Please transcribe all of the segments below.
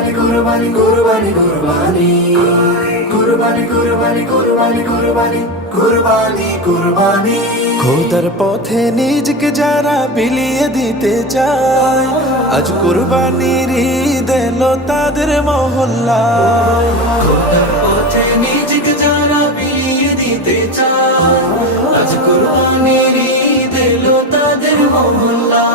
কুরবানি কুরবানি কুরবানি কুরবানি। কুরবানি কুরবানি কুরবানি কুরবানি কুরবানি কুরবানি। খোদার পথে নিজকে যারা বিলিয়ে দিতে চায় আজ কুরবানির ঈদ এলো তাদের মহল্লায় খোদার পথে নিজকে যারা বিলিয়ে দিতে চায় আজ কুরবানির ঈদ এলো তাদের মহল্লা।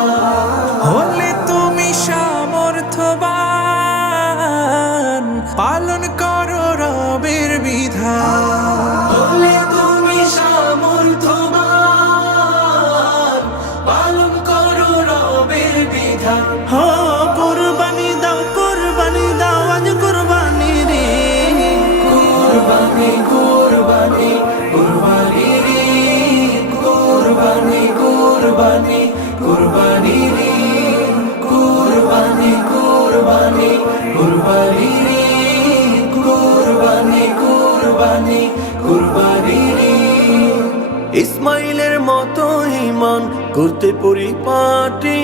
বিধান হো, কুরবানি দাও কুরবানি দাও, আজ কুরবানি রে। কুরবানি কুরবানি কুরবানি রে। কুরবানি কুরবানি কুরবানি কুরবানি কুরবানি কুরবানি। ইসমাইলের মতো ইমান করতে পরিপাটি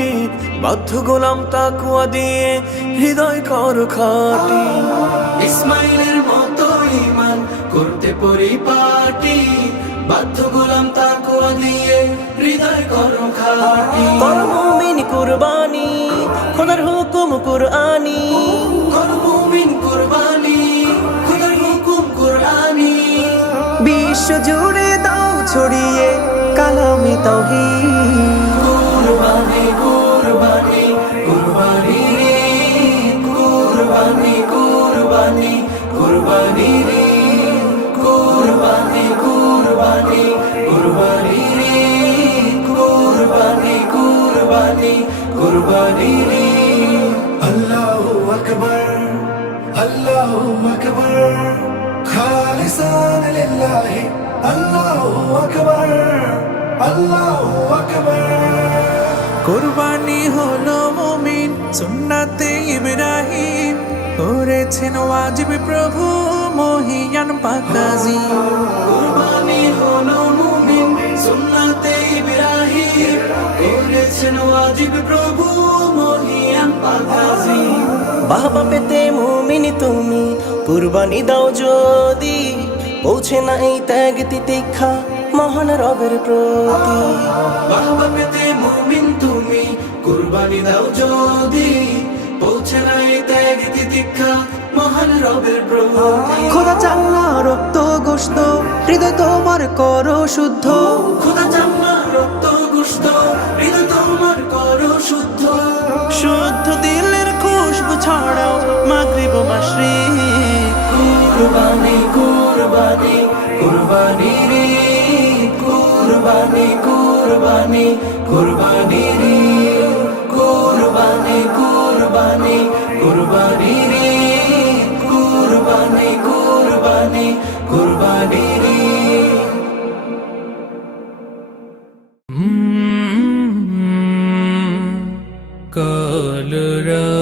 বাধ্য গোলাম তাকুয়া দিয়ে হৃদয় কর খাটি। ইসমাইলের মতো ইমান করতে পরিপাটি বাধ্য গোলাম তাকুয়া দিয়ে হৃদয় করো খাটি। কর মুমিন কুরবানি খোদার হুকুম কুরআনি। কর মুমিন কুরবানি খুদার হুকুম কুরআনি। বিশ্ব জুড়ে ছড়িয়ে কালামি তাওহীদ কুরবানি কুরবানি কুরবানি রে কুরবানি কুরবানি কুরবানি রে কুরবানি কুরবানি কুরবানি রে কুরবানি কুরবানি কুরবানি রে। আল্লাহু আকবার আল্লাহু আকবার খালিসান লিল্লাহি আল্লাহু আকবার আল্লাহু আকবার কোরবানি হলো মুমিন সুন্নাতে ইব্রাহিম। করেছেন ওয়াজিব প্রভু মহিয়ান পাকাজি। কুরবানি হলো মুমিন সুন্নাতে ইব্রাহিম। করেছেন ওয়াজিব প্রভু মহিয়ান পাকাজি। বাবা পেতে মুমিন তুমি কুরবানি দাও যদি। পৌঁছে না এই ত্যাগ তিতিক্ষা মহান রবের প্রতি। বাহবা পেতে মুমিন তুমি কুরবানি দাও যদি। পৌঁছে নাই ত্যাগ তিতিক্ষা মহান রবের প্রভু খোদা চাল্লা রক্ত গোস্ত হৃদয় তোমার করো শুদ্ধ। খোদা জাম্মা রক্ত গুস্ত হৃদয় তোমার করো শুদ্ধ। শুদ্ধ দিলের খুশবু ছড়াও মাগরিব মাশরিক কুরবানি কুরবানি কুরবানি রে, কুরবানি কুরবানি কুরবানি রে, কুরবানি কুরবানি কুরবানি রে, কুরবানি কুরবানি কুরবানি রে। কলরা